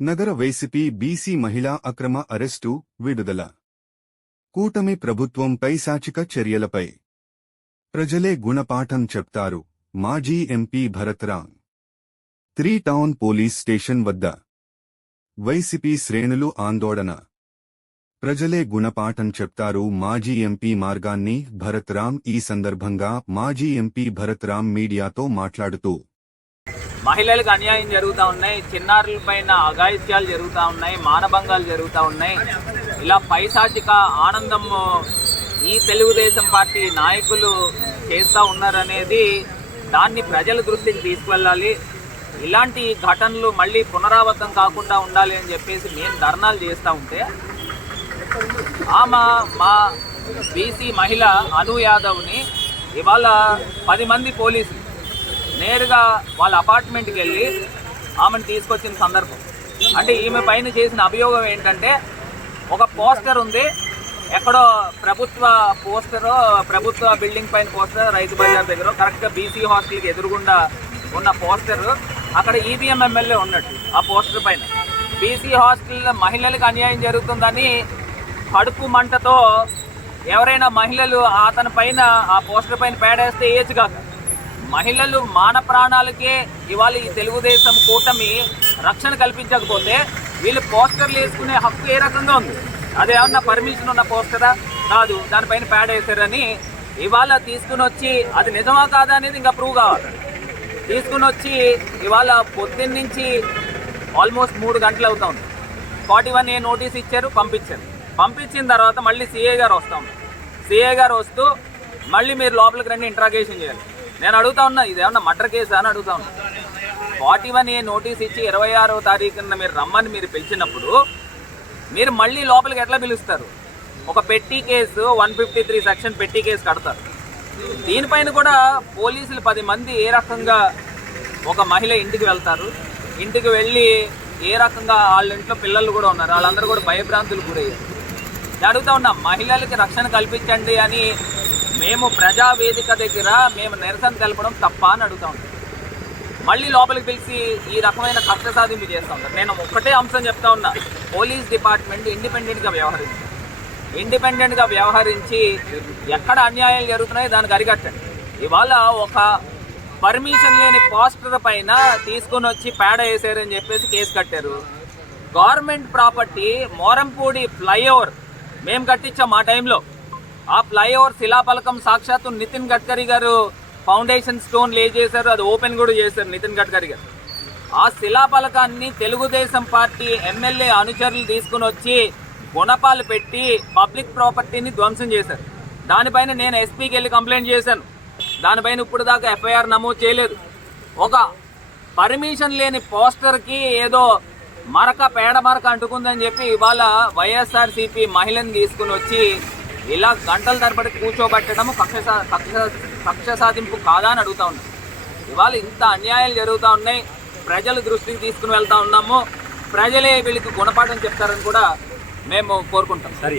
నగర YCP BC మహిళా అక్రమ అరెస్టు విడుదల. కూటమి ప్రభుత్వం పైశాచిక చర్యలపై. ప్రజలే గుణపాఠం చెప్తారు మాజీ MP Bharatram three town police station వద్ద. వైసీపీ శ్రేణులు ఆందోళన. ప్రజలే గుణపాఠం చెప్తారు మాజీ ఎంపీ మార్గాన్ని భరత్రామ్ ఈ సందర్భంగా మాజీ ఎంపీ భరత్రామ్ మీడియాతో మాట్లాడుతూ. మహిళలకు అన్యాయం జరుగుతూ ఉన్నాయి చిన్నారుల పైన అఘాయిత్యాలు జరుగుతూ ఉన్నాయి మానభంగాలు జరుగుతూ ఉన్నాయి. ఇలా పైశాచిక ఆనందం ఈ తెలుగుదేశం పార్టీ నాయకులు చేస్తూ ఉన్నారనేది దాన్ని ప్రజల దృష్టికి తీసుకువెళ్ళాలి ఇలాంటి ఘటనలు మళ్ళీ పునరావృతం కాకుండా ఉండాలి అని చెప్పేసి మేము ధర్నాలు చేస్తూ ఉంటే ఆమె మా బీసీ మహిళ అను యాదవ్ని ఇవాళ పది మంది పోలీసులు నేరుగా వాళ్ళ అపార్ట్మెంట్కి వెళ్ళి ఆమెను తీసుకొచ్చిన సందర్భం. అంటే ఈమె పైన చేసిన అభియోగం ఏంటంటే ఒక పోస్టర్ ఉంది. ఎక్కడో ప్రభుత్వ పోస్టర్ ప్రభుత్వ బిల్డింగ్ పైన పోస్టర్ రైతు బజార్ దగ్గర. కరెక్ట్గా బీసీ హాస్టల్కి ఎదురుగుండా ఉన్న పోస్టర్. అక్కడ ఈవీఎం ఎమ్మెల్యే ఉన్నట్టు ఆ పోస్టర్ పైన. బీసీ హాస్టల్ మహిళలకు అన్యాయం జరుగుతుందని కడుపు మంటతో ఎవరైనా మహిళలు అతని పైన ఆ పోస్టర్ పైన పేడేస్తే ఏజ్ కాదు. మహిళలు మాన ప్రాణాలకే ఇవాళ ఈ తెలుగుదేశం కూటమి రక్షణ కల్పించకపోతే వీళ్ళు పోస్టర్లు వేసుకునే హక్కు ఏ రకంగా ఉంది? అదేమన్నా పర్మిషన్ ఉన్న పోస్టరా కాదు? దానిపైన ప్యాడ్ వేశారని ఇవాళ తీసుకుని వచ్చి అది నిజమా కాదా అనేది ఇంకా ప్రూవ్ కావాలి. తీసుకుని వచ్చి ఇవాళ పొద్దున్న నుంచి ఆల్మోస్ట్ మూడు గంటలు అవుతుంది. ఫార్టీ వన్ ఏ నోటీస్ ఇచ్చారు పంపించారు. పంపించిన తర్వాత మళ్ళీ సిఏ గారు వస్తాం సిఏ గారు వస్తూ మళ్ళీ మీరు లోపలికి రండి ఇంట్రాగేషన్ చేయాలి. నేను అడుగుతా ఉన్నా ఇది ఏమన్నా మర్డర్ కేసు అని అడుగుతా ఉన్నా. ఫార్టీ వన్ ఏ నోటీస్ ఇచ్చి ఇరవై ఆరో తారీఖున మీరు రమ్మని మీరు పిలిచినప్పుడు మీరు మళ్ళీ లోపలికి ఎట్లా పిలుస్తారు? ఒక పెట్టి case one fifty three section పెట్టి కేసు కడతారు. దీనిపైన కూడా పోలీసులు పది మంది ఏ రకంగా ఒక మహిళ ఇంటికి వెళ్తారు? ఇంటికి వెళ్ళి ఏ రకంగా వాళ్ళ ఇంట్లో పిల్లలు కూడా ఉన్నారు? వాళ్ళందరూ కూడా భయభ్రాంతులు గురయ్యారు. నేను అడుగుతా ఉన్నా మహిళలకి రక్షణ కల్పించండి అని మేము ప్రజావేదిక దగ్గర మేము నిరసన తెలపడం తప్ప అని అడుగుతా ఉంటాం మళ్ళీ లోపలికి పిలిచి ఈ రకమైన కష్ట సాధింపు చేస్తూ ఉంటారు. నేను ఒక్కటే అంశం చెప్తా ఉన్నా. పోలీస్ డిపార్ట్మెంట్ ఇండిపెండెంట్గా వ్యవహరించింది. ఇండిపెండెంట్గా వ్యవహరించి ఎక్కడ అన్యాయాలు జరుగుతున్నాయో దానికి అరికట్టండి. ఇవాళ ఒక పర్మిషన్ లేని పోస్టర్ పైన తీసుకొని వచ్చి పేడ వేసారని చెప్పేసి కేసు కట్టారు. Government property Morampudi flyover. మేము కట్టించాం మా టైంలో. ఆ ఫ్లైఓవర్ శిలాఫలకం సాక్షాత్తు నితిన్ గడ్కరీ గారు ఫౌండేషన్ స్టోన్ లే చేశారు అది ఓపెన్ కూడా చేశారు నితిన్ గడ్కరీ గారు. ఆ శిలాఫలకాన్ని తెలుగుదేశం పార్టీ ఎమ్మెల్యే అనుచరులు తీసుకుని వచ్చి గుణపాలు పెట్టి పబ్లిక్ ప్రాపర్టీని ధ్వంసం చేశారు. దానిపైన నేను ఎస్పీకి వెళ్ళి కంప్లైంట్ చేశాను. దానిపైన ఇప్పుడు దాకా ఎఫ్ఐఆర్ నమోదు చేయలేదు. ఒక పర్మిషన్ లేని పోస్టర్కి ఏదో మరక పేడ మరక అంటుకుందని చెప్పి ఇవాళ వైఎస్ఆర్సీపీ మహిళను తీసుకుని వచ్చి ఇలా గంటల తరబడి కూర్చోబెట్టడం కక్ష సా- కక్ష కక్ష సాధింపు కాదా అని అడుగుతా ఉన్నాం. ఇవాళ ఇంత అన్యాయాలు జరుగుతూ ఉన్నాయి. ప్రజల దృష్టికి తీసుకుని వెళ్తా ఉన్నాము. ప్రజలే వీళ్ళకి గుణపాఠం చెప్తారని కూడా మేము కోరుకుంటాం. సార్